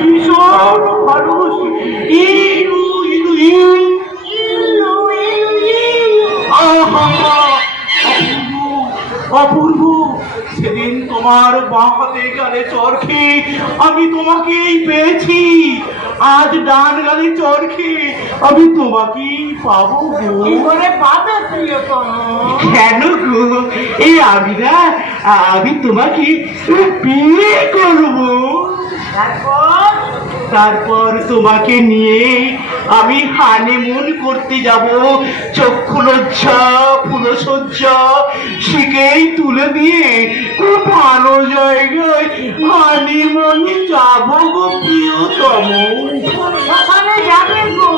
ভীষণ ভালোবাসি। ইলু ইলু ইলু অপূর্ব, সেদিন তোমার বাঁ হাতে গালে চরখে আমি তোমাকেই পেয়েছি, আজ ডান গালে চরখে আমি তোমাকেই পাবো গো। পাবে প্রিয়তম? কেন গো? এই আমি তোমাকে বিয়ে করবো। তারপর তোমাকে নিয়ে আমি হানিমুন করতে যাব, চক্ষু লজ্জা ফুলসজ্জা শিখেই তুলে দিয়ে খুব ভালো জায়গায় হানিমুনে যাব গো প্রিয়তম। শ্মশানে যাবে গো?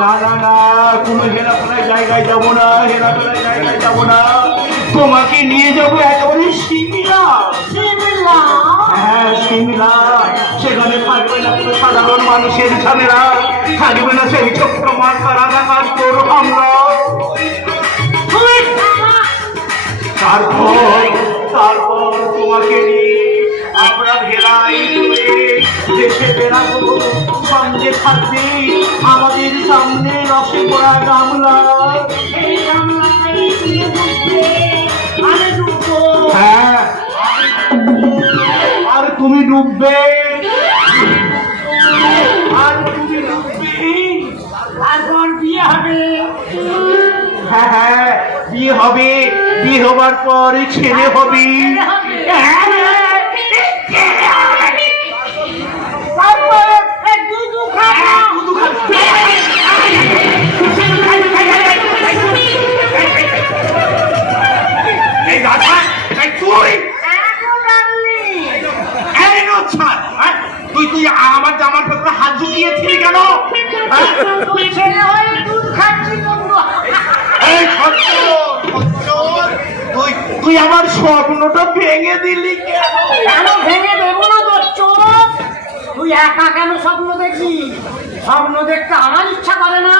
না না না, কোনো হেলাফেলার জায়গায় যাবো না, হেলাফেলার জায়গায় যাবো না, তোমাকে নিয়ে যাবো একেবারে শিমলা। হ্যাঁ শিমলা, সেখানে থাকবে না কোনো সাধারণ মানুষের ঝামেলা, থাকবে না সেই ছোট্ট মাথা রাধাকার তোর আমরা। তারপর তোমাকে নিয়ে আমরা ভেলাই দেশে বেড়াবো, সঙ্গে থাকবে আমাদের সামনে রসে পড়া গামলা। হ্যাঁ, আর তুমি ডুববে, তারপর বিয়ে হবে। হ্যাঁ হ্যাঁ, বিয়ে হবে, বিয়ে হবার পর ছেলে হবে। তুই আমার জামার ভেতরে হাত ঢুকিয়েছিলি কেন? তুই আমার স্বপ্নটা ভেঙে দিলি কেন? ভেঙে দেবো না তোর চোখ। তুই একা কেন স্বপ্ন দেখবি? স্বপ্ন দেখতে আমার ইচ্ছা করে না?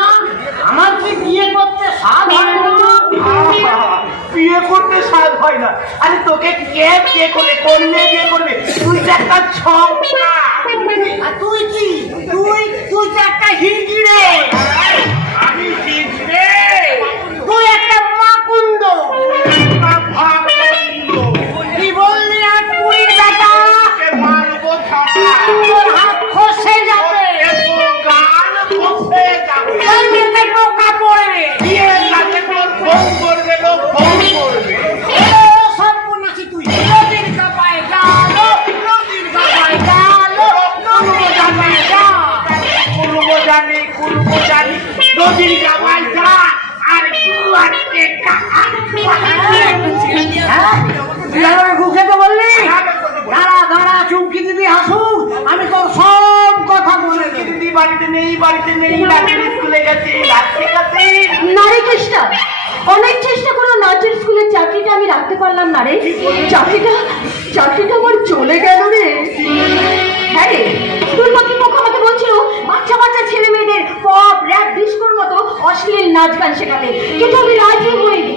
আমার কি বিয়ে করতে স্বাদ হয় না? বিয়ে করতে স্বাদ হয় না? আরে তোকে কে বিয়ে করবে? করলে বিয়ে করবে? তুই তো একটা ছপনা। আর তুই কি? তুই তো একটা হিজড়ে। আমি হিজড়ে? তুই একটা মাকুন্দ। কি বললি? আর পুরীর বেটা মারবো ছাতা, তোর হাত খসে যাবে, গান খসে যাবে, পোকা পড়বে, বিয়ে লাগে তোর বউ করবে, লোক বউ করবে। সর্বনাশী তুই। নদীর কাপায় গেল, নদীর কাপায় গেল, নদীর কাপায় যা। কুলবো জানি নদীর গাবায় যা, আর দুয়ারকে কাকা। মুখে তো বললি দাঁড়া দাঁড়া, চুমকি দিদি হাসুক, আমি তোর সব কথা বলে দেব। দিদি বাড়িতে নেই, বাড়িতে নেই, নাচের স্কুলে গেছে, নাচতে গেছে। নারী চেষ্টা, অনেক চেষ্টা করে নাচের স্কুলের চাকরিটা আমি রাখতে পারলাম না রে। চাকরিটা আমার চলে গেল রে। হ্যাঁ রে, স্কুল কর্তৃপক্ষ আমাকে বলছিল বাচ্চা ছেলে মেয়েদের পপ র্যাপ ডিস্কোর মতো অশ্লীল নাচ গান শেখাতে, কিন্তু আমি রাজি হইনি।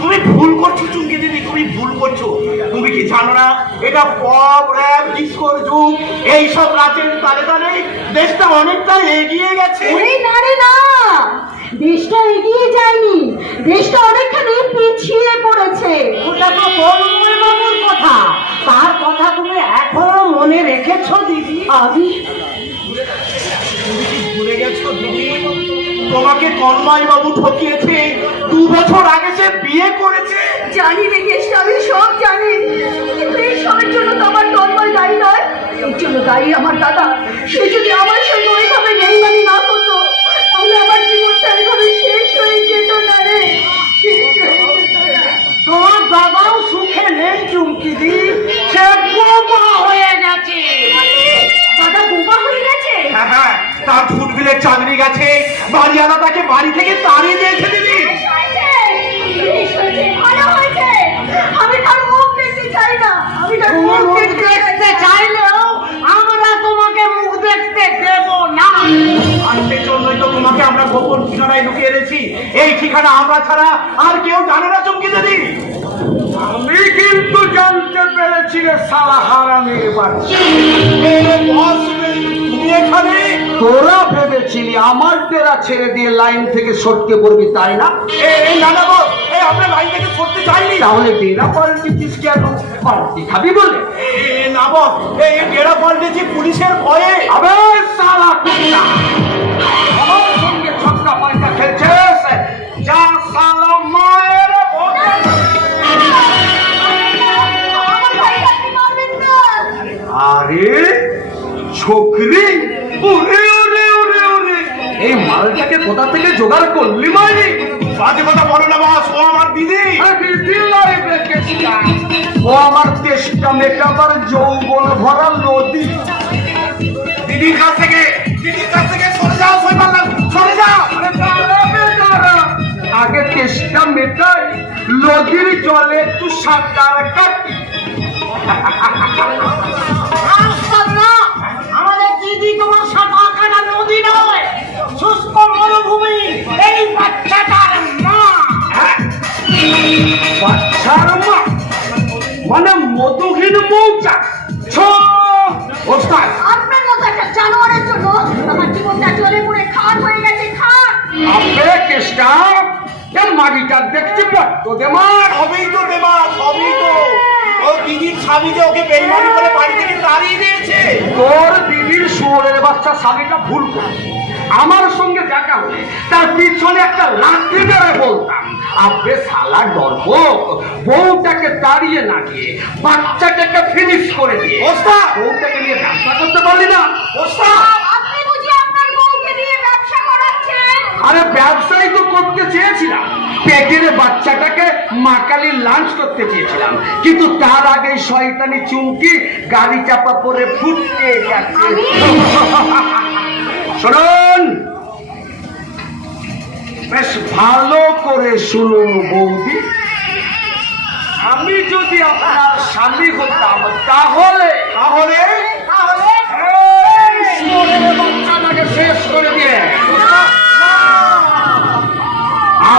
তুমি ভুল করছো চুমকি দিদি, তুমি ভুল করছো। তুমি কি জানো না এটা পপ র্যাপ ডিস্কোর যুগ? এইসব নাচের তালে তালে দেশটা অনেকটা এগিয়ে গেছে। ওরে না রে না, দেশটা এগিয়ে যায়নি, দেশটা অনেকখানি পিছিয়ে পড়েছে। ওটা তো তন্ময় বাবুর কথা, তার কথা তুমি এখনো মনে রেখেছো দিদি? আমি ভুলে গেছো দিদি? তোমাকে তন্ময় বাবু ঠকিয়েছে, 2 বছর আগে সে বিয়ে করেছে। জানি রে কেষ্টা, আমি সব জানি, কিন্তু এই সবের জন্য তো আমার তন্ময় দায়ী নয়, এর জন্য দায়ী আমার দাদা। সে যদি আমার সঙ্গে ওইভাবে বেইমানি না করতো, তাহলে আমার জীবনটা এইভাবে শেষ হয়ে যেত না রে, শেষ হয়ে যেত না। তোমার দাদাও সুখে নেই চুমকি দি, সে বোবা হয়ে গেছে। দাদা বোবা হয়ে গেছে? হ্যাঁ হ্যাঁ, তার ফুটবিলের চাকরি গেছে, বাড়িওয়ালা তাকে বাড়ি থেকে তাড়িয়ে দিয়েছে দিদি। ভালো হয়েছে, আমি তার মুখ দেখতে চাই না, আমি তার মুখ দেখতে চাইলেও আমরা তোমাকে মুখ দেখতে দেব না। আর সেজন্যই তো তোমাকে আমরা গোপন ঠিকানায় লুকিয়ে রেখেছি। এই ঠিকানা আমরা ছাড়া আর কেউ জানে না চুমকি দিদি। আমি কিন্তু জানতে পেরেছি রে শালা হারামির বাচ্চা। বস তুমি এখানে? তোরা ভেবেছিলি আমার ডেরা ছেড়ে দিয়ে লাইন থেকে সরতে পড়বি, তাই না? এই না না বস, এই আমরা লাইন থেকে সরতে চাইনি। তাহলে ডেরা পাল্টিছিস কেন? পাল্টি খাবি বলে? না বস, এই ডেরা পাল্টেছি পুলিশের ভয়ে। আবে শালা কুত্তা, আমার সঙ্গে ছক্কা পাল্টা খেলছিস? যা শালা মায়ের আরে ছোকরি, ওরে ওরে ওরে ওরে, এই মালটাকে কোথা থেকে জোগাড় করলি মারি? বাজে কথা বলো না বস, ও আমার দিদি। ও আমার তেষ্টা মেটাবার যৌবন ভরা নদী। দিদির কাছ থেকে সরে যাও, সরে যাও। আগে তেষ্টা মেটাই, নদীর জলে একটু সাঁতার কাটি। আমাদের দিদি তোমার সাঁতার কাটা নদী নয়, শুষ্ক মরুভূমি। এই বাচ্চাটার মা। বাচ্চার মা মানে মধুহীন মৌচাক। আপনার মতো একটা জানোয়ারের জন্য আমার জীবনটা জলে পড়ে খাট হয়ে গেছে, খাট। আপে কেষ্টা এর মাগিটা দেখতে পারত দেমার। সবই তো দেবা, সবই তো। ও দিদির স্বামী যে ওকে বেইমানি করে বাড়ি থেকে তাড়িয়ে দিয়েছে। তোর দিদির শুয়োরের বাচ্চা স্বামীটা ভুল করে আমার সঙ্গে দেখা হলে তার পিছনে একটা লাঠি মেরে বলতাম, আবে শালা ডরবক, বউটাকে তাড়িয়ে না দিয়ে বাচ্চাটাকে ফিনিশ করে দিয়ে ওস্তাদ, বউটাকে নিয়ে ব্যবসা করতে পারলি না? ওস্তাদ, আপনি বুঝি আপনার বউকে দিয়ে ব্যবসা করাচ্ছেন? আরে ব্যবসাই তো করতে চেয়েছিলাম, পেটের বাচ্চাটাকে মাকালি লাঞ্চ করতে চেয়েছিলাম, কিন্তু তার আগে শয়তানি চুমকি গাড়ি চাপা পরে ফুটতে গেছে। শুনুন, বেশ ভালো করে শুনুন বৌদি, আমি যদি আপনার স্বামী হতাম তাহলে এই শুয়োরের বাচ্চাটাকে শেষ করে দিয়ে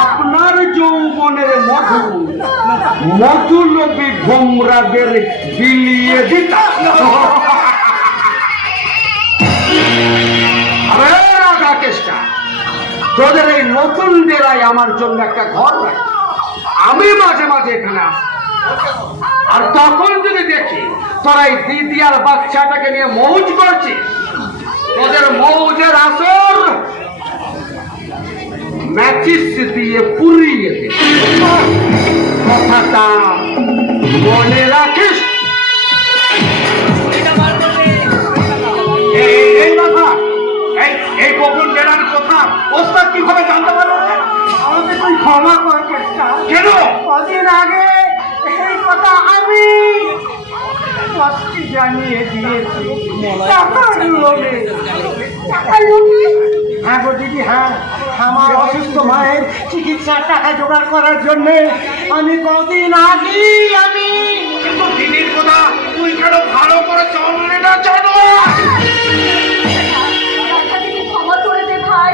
আপনার যৌবনের মধুলবী ভোমরাদের বিলিয়ে দিতাম। আরে রাধা কেষ্টা, তোদের এই নতুন ডেরায় আমার জন্য একটা ঘর রাখ, আমি মাঝে মাঝে এখানে আসি। আর তখন যদি দেখি তোরা এই দিদি আর বাচ্চাটাকে নিয়ে মৌজ করছিস, তোদের মৌজের আসর ম্যাচিস দিয়ে পুড়িয়ে দে। কথাটা মনে রাখিস। এই কথা, এই গোপন জেলার কথা ওস্তাদ কিভাবে জানতে পারলো? আমাকে তুই ক্ষমা কর কেষ্টা। কেন? কদিন আগে এই কথা আমি জানিয়ে দিয়েছি টাকার লোভে। টাকার লোভে? হ্যাঁ গো দিদি, হ্যাঁ, আমার অসুস্থ মায়ের চিকিৎসার টাকা জোগাড় করার জন্য আমি কদিন আগেই কিন্তু দিদির কথা তুই কেন ভালো করে জানলি না? জানো টাকাটিকে ক্ষমা করে দে ভাই।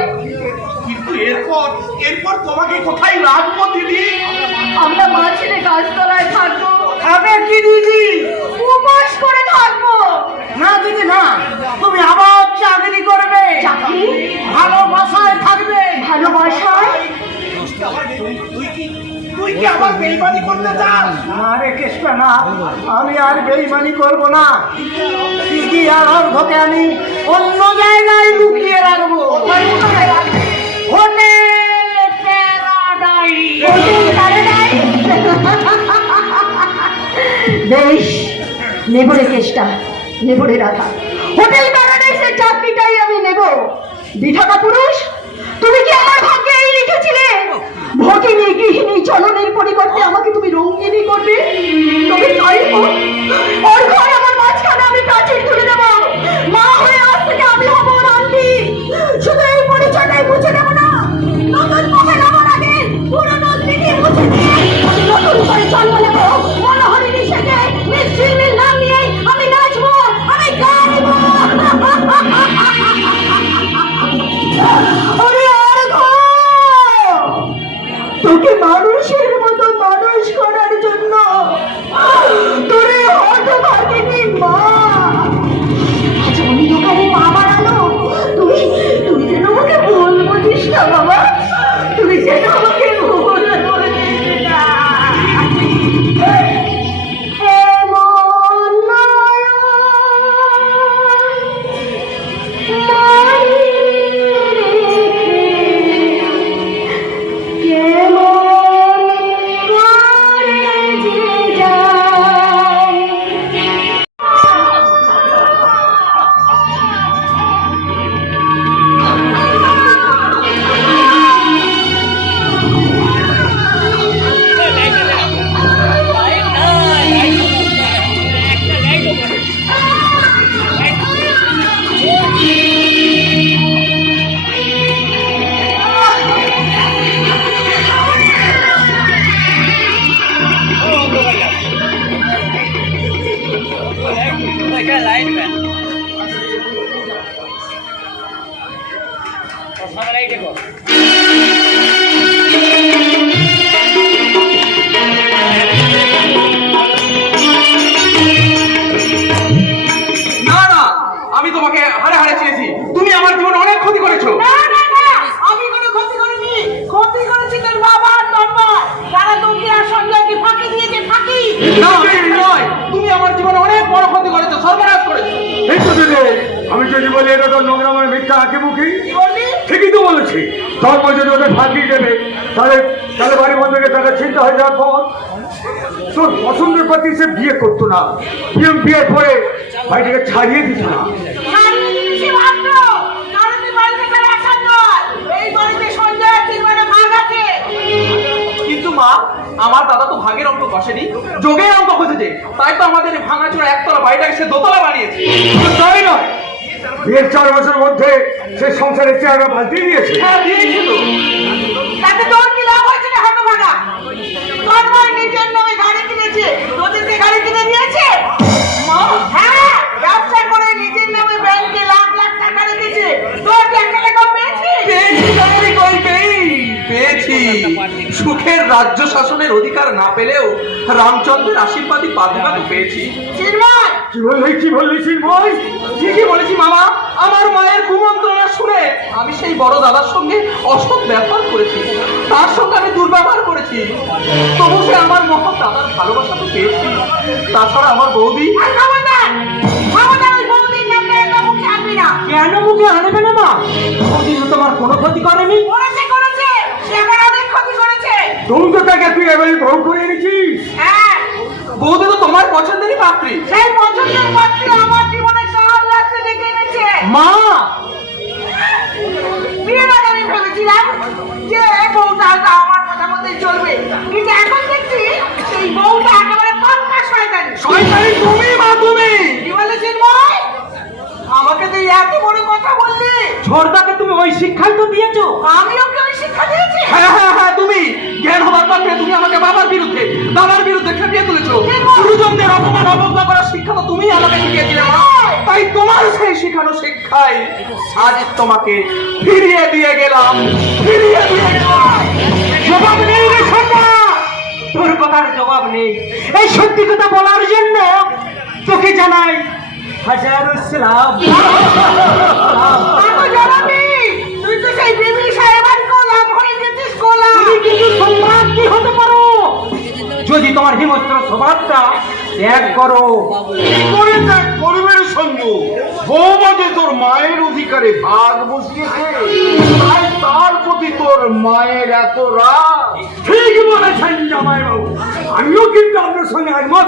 কিন্তু এরপর তোমাকে কোথায় রাখবো দিদি? আমরা মা ছেলে গাছতলায় থাকবো। খাবে কি দিদি? উপবাস করে থাকবো। না দিদি না, তুমি আবার চাকরি করবে, চাকরি? ভালোবাসায় থাকবে। ভালোবাসায়? তুই কি আবার বেইমানি করতে চাস? না রে কেষ্টা, না, আমি আর বেইমানি করব না। দিদি আর অর্ঘকে আমি অন্য জায়গায় লুকিয়ে রাখবো। Hotel paradise. Hotel paradise? বেশ, নেব রে কেষ্টা, নেব রে রাধা। হোটেল প্যারাডাইসের চাকরিটাই আমি নেব। বিধাতা পুরুষ, তুমি কি আমার ভাগ্যে এই লিখেছিলে? ভগিনী গৃহিণী চলনের পরিবর্তে আমাকে তুমি রঙ্গিনী করবে। তবে তাই হোক, ওর ঘর আমার মাঝখানে আমি প্রাচীর তুলে দেব। মা হয়ে আজ থেকে আমি হব রান্তি। শুধু এই পরিচয়টাই মুছে দেব না, নতুন মুখে নেবার আগে পুরনো স্মৃতি মুছে দিয়ে আমি নতুন করে জন্ম নেব। মনোহরিণী সেজে মিষ্টির নাম নিয়ে আমি নাচবো, আমি গাইবো। তোকে মানুষের মতো মানুষ করার জন্য লাইট ম্যান সামনে দেখো না না, আমি তোমাকে হারে হারে চেয়েছি। তুমি আমার জীবনে অনেক ক্ষতি করেছো। না না না, আমি কোনো ক্ষতি করিনি। ক্ষতি করেছি তোর বাবা আর তোর মা, তারা তোকে আর সঞ্জয়কে ফাঁকি দিয়েছে, ফাঁকি। না নয়, তুমি আমার জীবনে অনেক বড় ক্ষতি করেছো, সর্বনাশ করেছো। এই তো দিদি, আমি যদি বলি এটা তো নোংরা মানে মিথ্যা হাঁকি মুখি, কি বললি? ঠিকই তো বলেছি। ধর্ম যদি ওদের ফাঁকিয়ে দেবে, তাহলে তাহলে বাড়ি বন্ধুকে টাকা চিন্তা হয়ে যাওয়ার পর তোর পছন্দের প্রতি সে বিয়ে করতো না, বিয়ের পরে বাড়িটাকে ছাড়িয়ে দিত না। ছাড়িয়ে দিয়েছি মাত্র, কারণ তুই বাড়িতে তার একা নয়। এই বাড়িতে সঞ্জয় আর তিনবারের ভাগ আছে। কিন্তু মা, আমার দাদা তো ভাগের অঙ্ক কষেনি, যোগের অঙ্ক খুঁজেছে। তাই তো আমাদের এই ভাঙাচোরা একতলা বাড়িটাকে সে দোতলা বানিয়েছে। শুধু তাই নয়, বিয়ের 4 বছরের মধ্যে সে সংসারের চেহারা পাল্টে দিয়েছে। হ্যাঁ, দিয়েছিল। তাতে তোর কি লাভ হয়েছে রে হতভাগা? তোর মা নিজের নামে গাড়ি কিনেছে, তোদেরকে গাড়ি কিনে দিয়েছে? মা, হ্যাঁ, ব্যবসা করে নিজের নামে ব্যাংকে লাখ লাখ টাকা রেখেছে। তোর কি একটা টাকাও পেয়েছিস? পেয়েছি তাই কই পেয়েছি। সুখের রাজ্য শাসনের অধিকার না পেলেও রামচন্দ্রের আশীর্বাদী পাদুকা তো পেয়েছি। চিন্ময়, কি বললি চিন্ময়? ঠিকই বলেছি মামা, আমার মায়ের কুমন্ত্রণা শুনে আমি সেই বড় দাদার সঙ্গে অসৎ ব্যবহার করেছি, তার সঙ্গে আমি দুর্ব্যবহার করেছি। তবু সে আমার মহৎ দাদার ভালোবাসা তো পেয়েছি। তাছাড়া আমার বৌদি। আর খবরদার, খবরদার ওই বৌদির নামটা একটা মুখে আনবি না। কেন মুখে আনবে না মা? বৌদি তো তোমার কোনো ক্ষতি করেনি। করেছে, সে আমার অনেক ক্ষতি করেছে। তুমি তো তাকে তুই এবারে বউ করে এনেছিস। হ্যাঁ, বৌদি তো তোমার পছন্দেরই পাত্রী। সেই পছন্দের পাত্রী আমার জীবনে সব রাস্তা ডেকে এনেছে। মা, বিয়ের আগে আমি ভেবেছিলাম যে বউটা হয়তো আমার কথা মতোই চলবে, কিন্তু এখন দেখছি সেই বউটা একেবারে পাক্কা শয়তানি। শয়তানি তুমি মা, তুমি। কি বলেছেন ভাই? আমাকে তুই এত বড় কথা বললি? ঝড়দাকে তুমি ওই শিক্ষাই তো দিয়েছো। আমি ওকে ওই শিক্ষা দিয়েছি? হ্যাঁ হ্যাঁ হ্যাঁ, তুমি জ্ঞান হবার পরে তুমি আমাকে বাবার বিরুদ্ধে খেপিয়ে তুলেছো। গুরুজনদের অপমান অবজ্ঞা করার শিক্ষা তো তুমি আমাকে শিখিয়েছিলে মা। তাই তোমার সেই শিখানো শিক্ষাই আজ তোমাকে ফিরিয়ে দিয়ে গেলাম। জবাব নেই রে সন্ধ্যা, তোর কথার জবাব নেই। এই সত্যি কথা বলার জন্য তোকে জানাই হাজারো সালাম। তাকে জানাবি, তুই তো সেই বিবি সাহেবের গোলাম হয়ে গেছিস, গোলাম। তুমি কিন্তু সম্মান কি হতে পারো যদি তোমার হিংস্র স্বভাবটা ত্যাগ করো। কি করে ত্যাগ করবেন সঙ্গ? বৌমাকে তোর মায়ের অধিকারে ভাগ বসিয়েছে, তাই তার প্রতি তোর মায়ের এত রাগ। ঠিক বলেছেন জামাইবাবু, আমিও কিন্তু আপনার সঙ্গে একমত।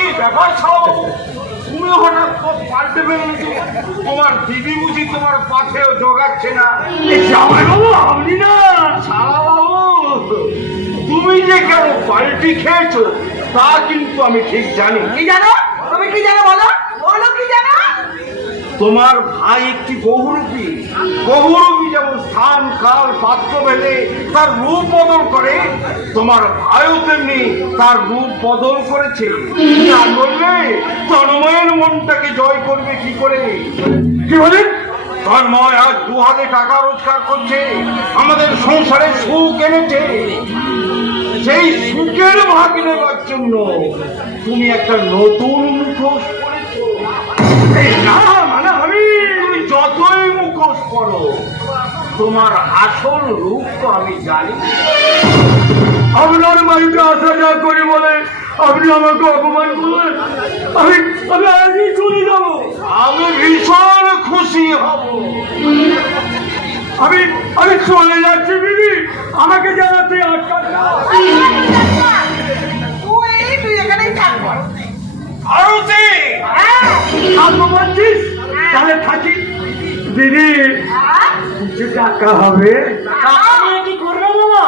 এই ব্যাপার ছাড়াও তুমি হঠাৎ পাল্টে ফেলেছো। তোমার দিদি বুঝি তোমার পাথেও জোগাচ্ছে না? জামাইবাবু আপনি না, শালা বাবু, তুমি যে কেন পাল্টি খেয়েছো তা কিন্তু আমি ঠিক জানি। কি জানো? তুমি কি জানো বলো? বলো কি জানো? তোমার ভাই একটি বহুরূপী, যেমন স্থান কাল পাত্র ভেদে তার রূপ বদল করে, তোমার ভাইও তেমনি তার রূপ বদল করেছে। না করলে তন্ময়ের মনটাকে জয় করবে কি করে? কি বলেন? তন্ময় আজ 2 হাতে টাকা রোজগার করছে, আমাদের সংসারে সুখ এনেছে। সেই সুখের ভাগ নেবার জন্য তুমি একটা নতুন মুখোশ পরেছো। এই না মানে আমি, তুমি যতই মুখোশ করো তোমার আসল রূপ তো আমি জানি। আপনার বাড়িতে আসা যা করি বলে আপনি আমাকে অপমান করলেন, আমি আজই চলে যাব। আমি ভীষণ খুশি হব। আমি চলে যাচ্ছি দিদি, আমাকে জানাতে আটকাবে না। তুই এখানেই থাকবো। আরতি থাকবো বলছিস? তাহলে থাকি। দিদি কিছু টাকা হবে? কি করবো বাবা?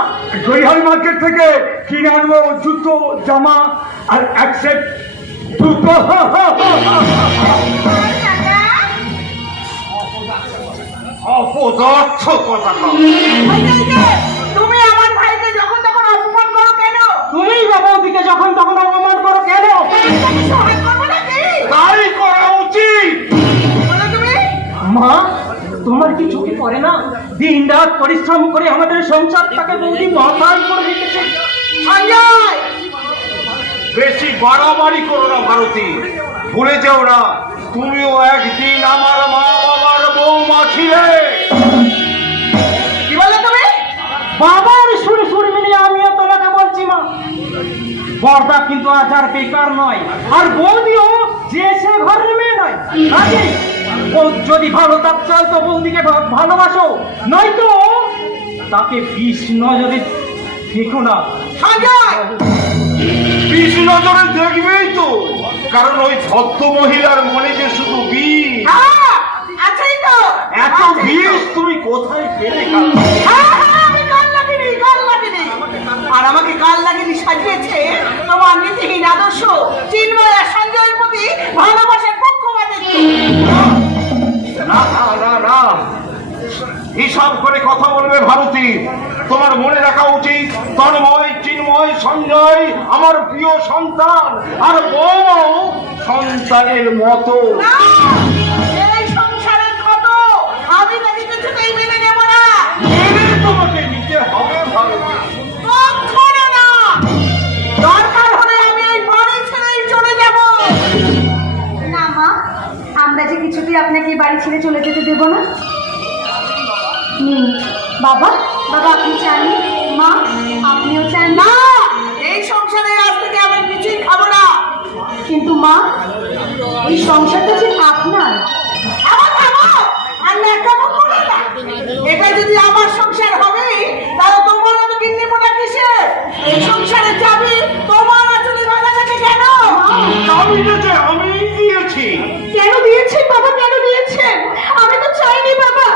গড়িয়াল মার্কেট থেকে কিনে আনবো জুতো, জামা আর এক সেট জুতো। অপদার্থ কথা। তুমি আমার ভাইকে যখন তখন অপমান করো কেন? তুমি বাবা ওদিকে যখন তখন অপমান করো কেন? সহায় করবো নাকি? তাই করা তোমার কি চোখে পড়ে না? দিন রাত পরিশ্রম করে আমাদের সংসারটাকে বৌদি মাথায় করে রেখেছে। সঞ্জয়, বেশি বাড়াবাড়ি করো না ভারতী, ভুলে যাও না তুমিও একদিন আমার মা বাবার বৌমা ছিলে। কি বলে তুমি? বাবার সুর সুর মিলিয়ে আমিও তোমাকে বলছি মা, বরদা কিন্তু আজ আর বেকার নয়, আর বৌদিও যে সে ঘরের মেয়ে নয়। কাজে যদি ভালো তার চাও তো বৌদিকে ভালোবাসো, নয়তো তাকে বিষ নজরে দেখো না। সঞ্জয়, বিষ নজরে দেখবেই তো, কারণ ওই ভদ্র মহিলার মনে যে শুধু বিষ। হ্যাঁ, আছেই তো। এত বিষ তুমি কোথায় পেলে? হ্যাঁ, হ্যাঁ, আমি গাল লাগিনি। আর আমাকে গাল লাগিনি সাজিয়েছে তোমার নীতিহীন আদর্শ, চিন্ময় আর সঞ্জয়ের প্রতি ভালোবাসার পক্ষপাতের। না না না না, হিসাব করে কথা বলবে ভারতী। তোমার মনে রাখা উচিত তন্ময়, চিন্ময়, সঞ্জয় আমার প্রিয় সন্তান, আর বউ সন্তানের মতো। না, এই সংসারের কত আমি তাকে কিছুতেই মেনে নেব না। মেনে তোমাকে নিতে হবে ভারতী। কখনো না। দরকার হলে আমি এই বাড়ি ছেড়েই চলে যাব। না মা, আমরা যে কিছুতেই আপনাকে বাড়ি ছেড়ে চলে যেতে দেব না। বাবা, আপনি চাননি? মা, আপনিও চান না? না, এই সংসারে আজ থেকে আমি কিছুই খাবো না। কিন্তু মা, এই সংসারটা যে আপনার। আমার খাবো আর ন্যাকামো করো না। এটা যদি আমার সংসার হবে, তাহলে তোমার এত গিন্নি মোটা কিসের? এই সংসারে যাবে তোমার আচলে বাধা থাকে কেন? চাবিটা যে আমি দিয়েছি। কেন দিয়েছেন বাবা, কেন দিয়েছেন? আমি তো চাইনি বাবা,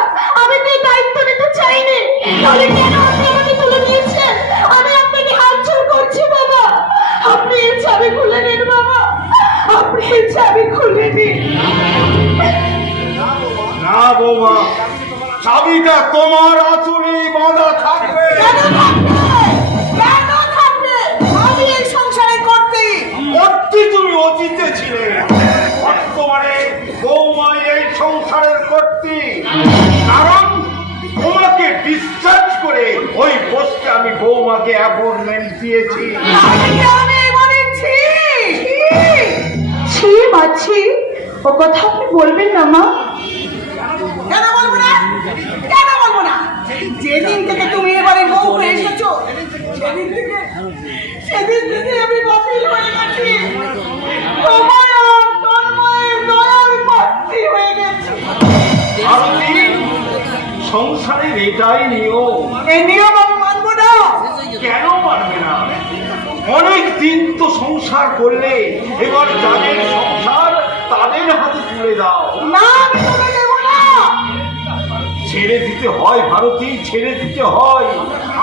আমি তো এই দায়িত্ব নিতে চাইনি। তাহলে কেন আপনি আমাকে তুলে দিয়েছেন? আমি আপনাকে হাত জোড় করছি বাবা, আপনি এই চাবি খুলে নিন বাবা, আপনি এই চাবি খুলে নিন। না বৌমা, চাবিটা তোমার আঁচলেই বাঁধা থাকবে। কেন থাকবে? কেন থাকবে? আমি এই সংসারে করতে। অতি তুমি অতীতে ছিলে, বর্তমানে বৌমা এই সংসারের কর্ত্রী। কারণ তোমাকে ডিসচার্জ করে ওই পোস্টে আমি বৌমাকে অ্যাপয়েন্টমেন্ট দিয়েছি। তাহলে কি আমি বলেছি? ছি মাছি, ও কথা আপনি বলবেন না মা। কেন বলবো না? কেন বলবো না? যেদিন থেকে তুমি এবারে বউ হয়ে এসেছো, সেদিন থেকে আমি বাতিল হয়ে গেছি। তোমার আর তন্ময়ের দয়ার পাত্রী হয়ে গেছি। ভারতী, সংসারের এটাই নিয়ম। এই নিয়ম আমি মানবো না। কেন মানবে না? অনেক দিন তো সংসার করলে, এবার যাদের সংসার তাদের হাতে তুলে দাও। না, আমি তোকে দেবো না। ছেড়ে দিতে হয় ভারতী, ছেড়ে দিতে হয়।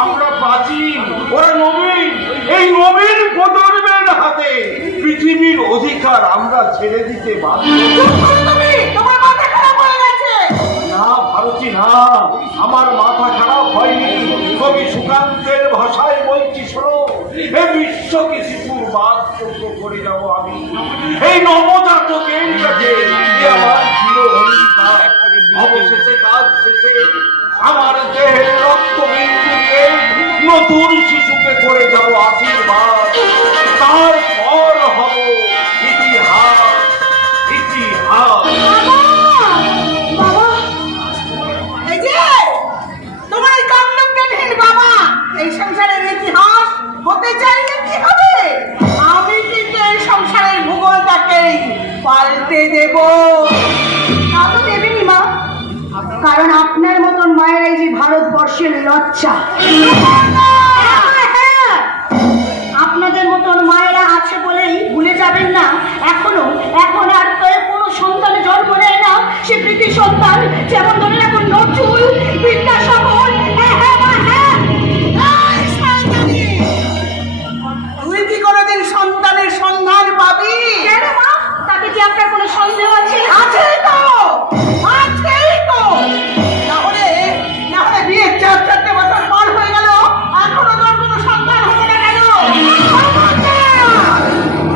আমরা প্রাচীন, ওরা নবীন। এই নবীন প্রজন্মের হাতে পৃথিবীর অধিকার আমরা ছেড়ে দিতে বাধ্য। চুপ করো তুমি, তোমার মাথা খারাপ হয়ে গেছে। না ভারতী না, আমার মাথা খারাপ হয়নি। কবি সুকান্তের ভাষায় বলছি শোনো, এই বিশ্বকে শিশুর বাদযোগ্য করে যাবো আমি। এই নবজাতকের কাছে এ আমার চির অঙ্গীকার। অবশেষে কাজ শেষে আমার দেহের রক্ত বিন্দু দিয়ে নতুন শিশুকে করে যাব আশীর্বাদ। তারপর হব ইতিহাস, ইতিহাস। বাবা, এই যে তোমার এই কাণ্ডজ্ঞানহীন বাবা এই সংসারের ইতিহাস হতে চাইলে কি হবে? আমি কিন্তু এই সংসারের ভূগোলটাকেই পাল্টে দেব। তা তো দেবেনই মা, কারণ আপনার মতন মায়েরাই যে ভারতবর্ষের লজ্জা। হ্যাঁ, আপনাদের মতন মায়েরা আছে বলেই ভুলে যাবেন না, এখন আর কোনো সন্তান জন্ম নেয় না সে প্রীতি সন্তান। যেমন ধরে রাখুন নজরুল, বিদ্যাসাগর। হ্যাঁ হ্যাঁ মা, হ্যাঁ। এই শয়তানি! তুই কি কোনোদিন সন্তানের সন্ধান পাবি? কেন মা, তাতে কি আপনার কোনো সন্দেহ আছে? আছেই তো, আছেই তো। না হলে বিয়ের 4-4টে বছর পার হয়ে গেল, এখনো তোর কোনো সন্তান হলো না কেন?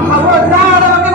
খবরদার আমাকে